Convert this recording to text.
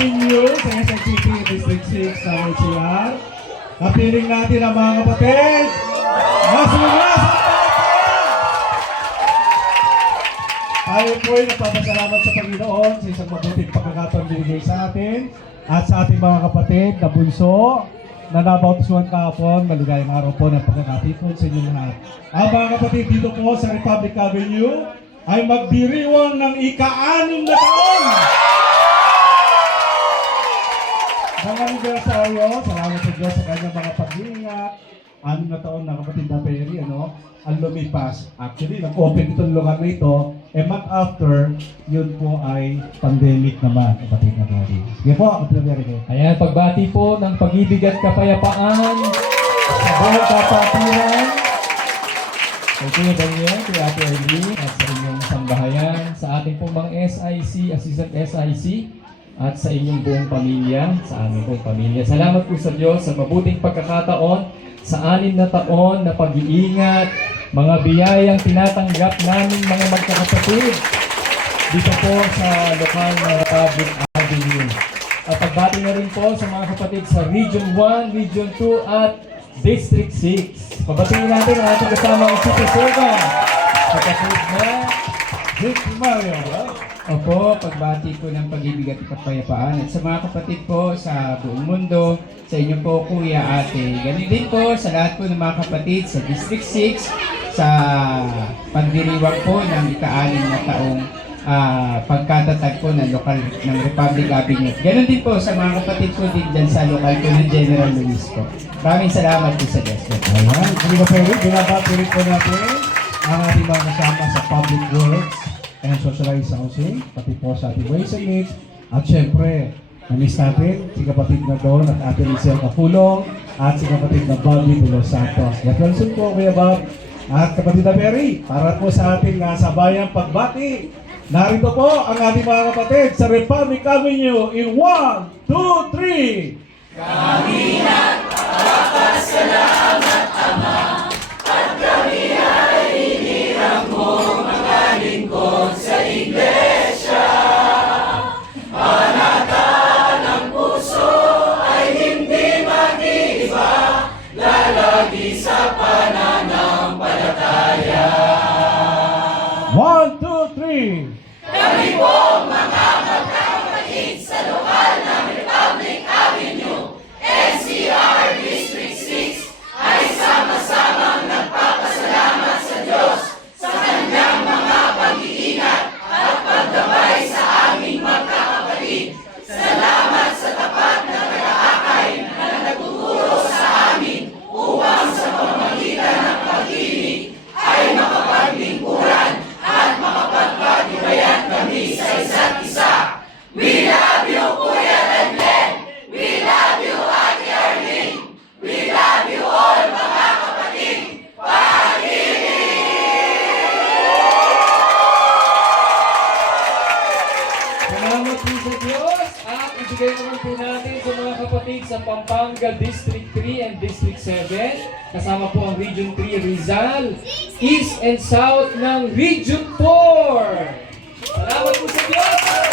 Avenue sa SM City District 6 sa HCR. Kapiling natin ang mga kapatid. Masumas! Tayo po ay nagpapasalamat sa Panginoon sa isang mabuting pagkakataon binigay sa atin at sa ating mga kapatid na bunso na nabautiswan kahapon. Maligayang araw po ng pagkakatipon sa inyo lahat. Ang mga kapatid dito po sa Republic Avenue ay magdiriwang ng ika-6 na taon. Mga anibersaryo, salamat sa Diyos sa kanyang mga pag-iingat. 6 na taon na kapatid na Perry, ang lumipas. Actually, nag-open itong lugar na ito. Month after, yun po ay pandemic naman, kapatid na Perry. Sige po, kapatid na Perry. Ayan, pagbati po ng pag-ibig at kapayapaan sa buhay kapatiran. Kay Kuya Daniel, kay Ate Ernie, at sa inyong sambahayan, sa ating pong mga SIC, Assistant SIC, at sa inyong buong pamilya, sa aming buong pamilya. Salamat po sa Diyos sa mabuting pagkakataon, sa 6 na taon na pag-iingat, mga biyayang tinatanggap namin mga magkakapatid dito po sa lokal na Republic Avenue. At pagbati na rin po sa mga kapatid sa Region 1, Region 2 at District 6. Pabatiin natin ang ating kasamang City Servant, kapatid na Vic Mario. Opo, pagbati po ng pag-ibig at kapayapaan. At sa mga kapatid po sa buong mundo, sa inyo po kuya, ate. Ganun din po sa lahat po ng mga kapatid sa District 6, sa pagdiriwang po ng ika-6 na taong pagkatatag po ng lokal ng Republic Avenue. Ganun din po sa mga kapatid po din dyan sa lokal po ng General Luis po. Maraming salamat po sa Diyos. Ayan, hindi ko pwede. Binabati rin po natin ang ating mga kasama sa Public Works and Socialized Housing, pati po sa ating Ways and Means. At syempre, namis natin si kapatid na Don at Ate Rizal Kapulong at si kapatid na Bobby Tulos Santos. Welcome po, Kuya Bob. At kapatid na Mary, para po sa ating sabayang pagbati. Narito po ang ating mga kapatid sa Republic Avenue in 1, 2, 3. Kaminat, salamat Ama, at kami ay hinirang mo mga lingkod sa iglesia. Panatan ng puso ay hindi mag-iiba, lalagi sa pananampalataya. 1, 2, 3. Kami po mga magkakapatid sa lokal ng Republic Avenue, NCR District 6, ay sama-samang nagpapasalamat sa Diyos sa kanyang mga pag-iingat at paggabay sa aming magkakapatid. Salamat sa tapat na taga-akay na nagtuturo sa amin upang sa pamamagitan ng pag-ibig ay makapaglingkuran at makapagpatibayan kami sa isa't isa. We love you, Kuya Daniel! We love you, Ate Arlene! We love you all, mga kapatid! salamat po sa Diyos at ibigay naman po natin sa mga kapatid sa Pampanga District 3 and District 7. Kasama po ang Region 3 Rizal, East and South ng Region 4. Salamat po sa Diyos!